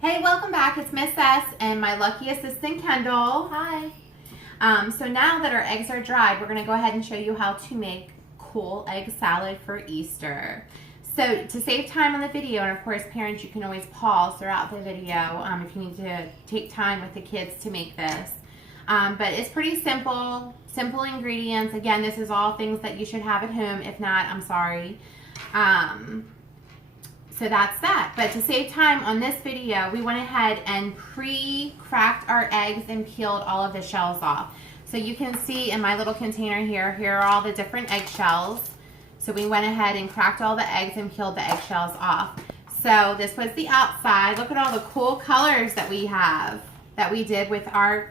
Hey, welcome back. It's Miss S and my lucky assistant Kendall. Hi. So now that our eggs are dried, we're going to go ahead and show you how to make cool egg salad for Easter. So to save time on the video, and of course parents, you can always pause throughout the video if you need to take time with the kids to make this. But it's pretty simple ingredients. Again, this is all things that you should have at home. If not, I'm sorry. So that's that. But to save time on this video, we went ahead and pre-cracked our eggs and peeled all of the shells off. So you can see in my little container here are all the different eggshells. So we went ahead and cracked all the eggs and peeled the eggshells off. So this was the outside. Look at all the cool colors that we have, that we did with our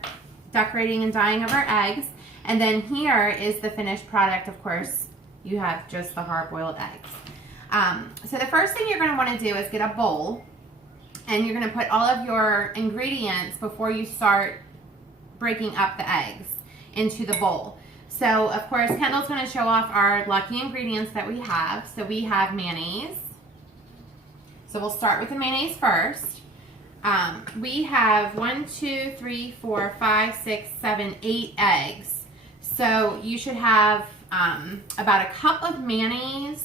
decorating and dyeing of our eggs. And then here is the finished product. Of course, you have just the hard-boiled eggs. So the first thing you're going to want to do is get a bowl, and you're going to put all of your ingredients before you start breaking up the eggs into the bowl. So of course Kendall's going to show off our lucky ingredients that we have. So we have mayonnaise. So we'll start with the mayonnaise first. We have 1, 2, 3, 4, 5, 6, 7, 8 eggs. So you should have about a cup of mayonnaise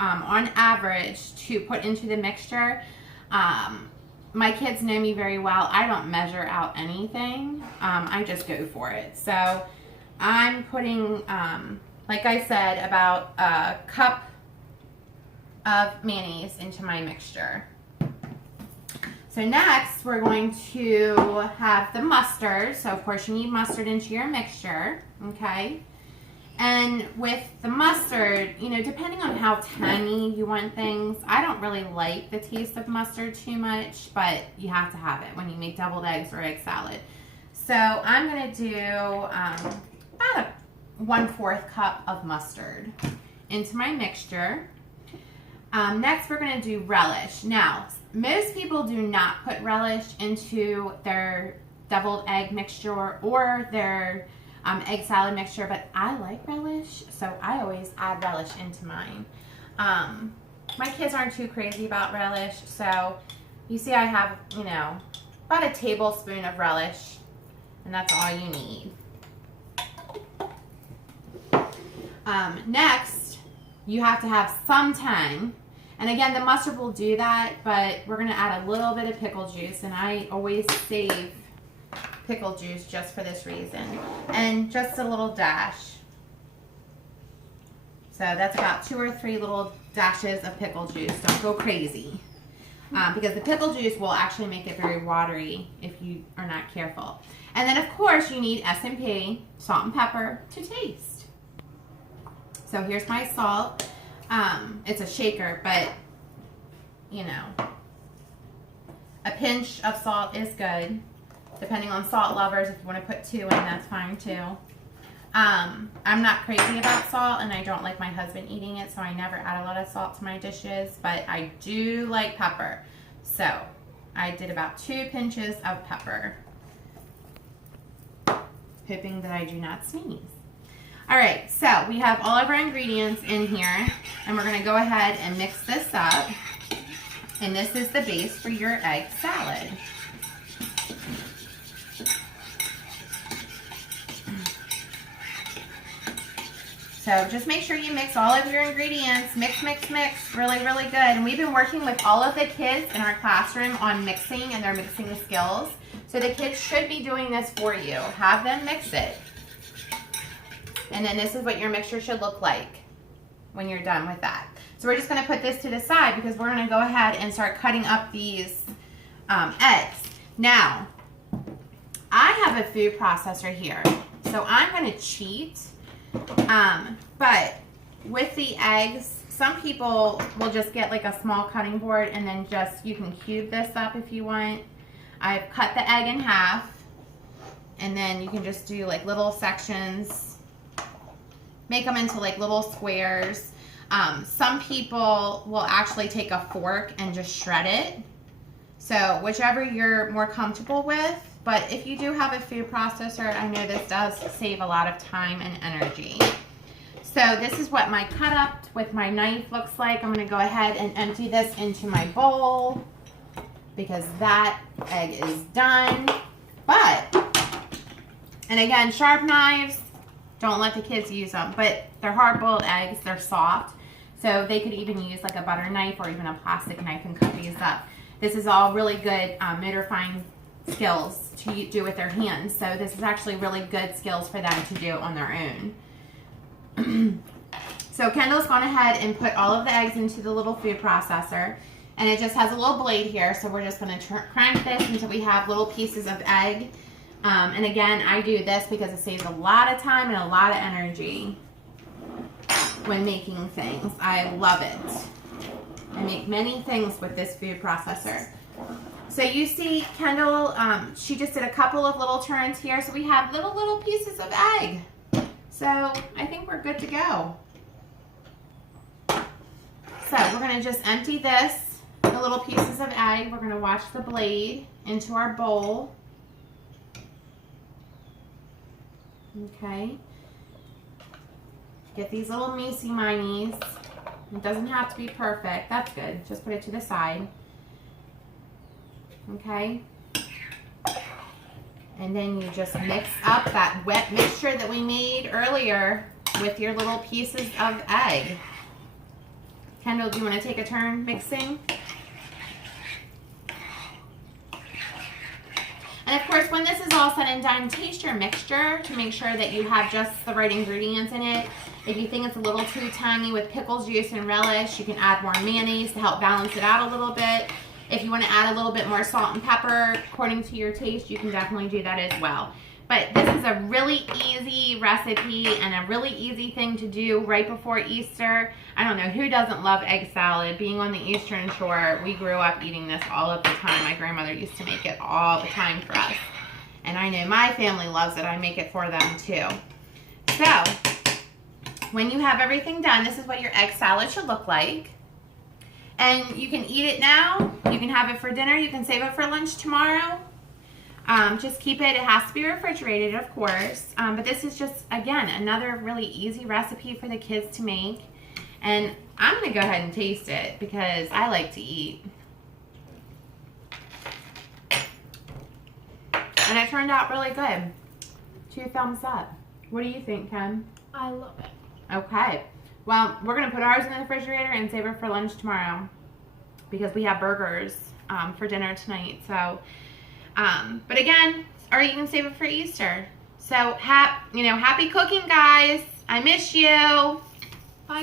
on average to put into the mixture. My kids know me very well. I don't measure out anything. I just go for it. So I'm putting, like I said, about a cup of mayonnaise into my mixture. So next we're going to have the mustard. So of course you need mustard into your mixture, okay? And with the mustard, you know, depending on how tangy you want things, I don't really like the taste of mustard too much, but you have to have it when you make deviled eggs or egg salad. So I'm going to do about a 1/4 cup of mustard into my mixture. Next, we're going to do relish. Now, most people do not put relish into their deviled egg mixture or their egg salad mixture, but I like relish, so I always add relish into mine. My kids aren't too crazy about relish, so you see I have, you know, about a tablespoon of relish, and that's all you need. Next, you have to have some tang, and again, the mustard will do that, but we're going to add a little bit of pickle juice, and I always save pickle juice just for this reason, and just a little dash. So that's about 2 or 3 little dashes of pickle juice. Don't go crazy, because the pickle juice will actually make it very watery if you are not careful. And then of course you need S&P, salt and pepper, to taste. So here's my salt. It's a shaker, but you know, a pinch of salt is good. Depending on salt lovers, if you want to put 2 in, that's fine too. I'm not crazy about salt, and I don't like my husband eating it, so I never add a lot of salt to my dishes, but I do like pepper. So I did about 2 pinches of pepper, hoping that I do not sneeze. All right, so we have all of our ingredients in here, and we're going to go ahead and mix this up, and this is the base for your egg salad. So just make sure you mix all of your ingredients, mix, really, really good. And we've been working with all of the kids in our classroom on mixing and their mixing skills. So the kids should be doing this for you. Have them mix it. And then this is what your mixture should look like when you're done with that. So we're just gonna put this to the side because we're gonna go ahead and start cutting up these eggs. Now, I have a food processor here. So I'm gonna cheat. But with the eggs, some people will just get like a small cutting board and then just, you can cube this up if you want. I've cut the egg in half, and then you can just do like little sections, make them into like little squares. Some people will actually take a fork and just shred it. So whichever you're more comfortable with. But if you do have a food processor, I know this does save a lot of time and energy. So this is what my cut up with my knife looks like. I'm going to go ahead and empty this into my bowl. because that egg is done. But, and again, sharp knives, don't let the kids use them, but they're hard-boiled eggs, they're soft, so they could even use like a butter knife or even a plastic knife and cut these up. This is all really good motor fine skills to do with their hands, so this is actually really good skills for them to do on their own. So Kendall's gone ahead and put all of the eggs into the little food processor, and it just has a little blade here, so we're just going to crank this until we have little pieces of egg. And again, I do this because it saves a lot of time and a lot of energy when making things. I love it. I make many things with this food processor. So you see Kendall, she just did a couple of little turns here, so we have little pieces of egg. So I think we're good to go. So we're going to just empty this, the little pieces of egg. We're going to wash the blade into our bowl. Okay. Get these little meesy-minies. It doesn't have to be perfect. That's good. Just put it to the side. Okay. And then you just mix up that wet mixture that we made earlier with your little pieces of egg. Kendall, do you want to take a turn mixing? And of course, when this is all said and done, taste your mixture to make sure that you have just the right ingredients in it. If you think it's a little too tangy with pickle juice and relish, you can add more mayonnaise to help balance it out a little bit. If you want to add a little bit more salt and pepper according to your taste, you can definitely do that as well. But this is a really easy recipe and a really easy thing to do right before Easter. I don't know who doesn't love egg salad. Being on the Eastern Shore, we grew up eating this all of the time. My grandmother used to make it all the time for us. And I know my family loves it. I make it for them too. So, when you have everything done, this is what your egg salad should look like. And you can eat it now. You can have it for dinner. You can save it for lunch tomorrow. Just keep it. It has to be refrigerated, of course. But this is just, again, another really easy recipe for the kids to make. And I'm going to go ahead and taste it because I like to eat. And it turned out really good. 2 thumbs up. What do you think, Ken? I love it. Okay. Well, we're going to put ours in the refrigerator and save it for lunch tomorrow because we have burgers for dinner tonight. So, but again, or you can save it for Easter. So, happy cooking, guys. I miss you. Bye.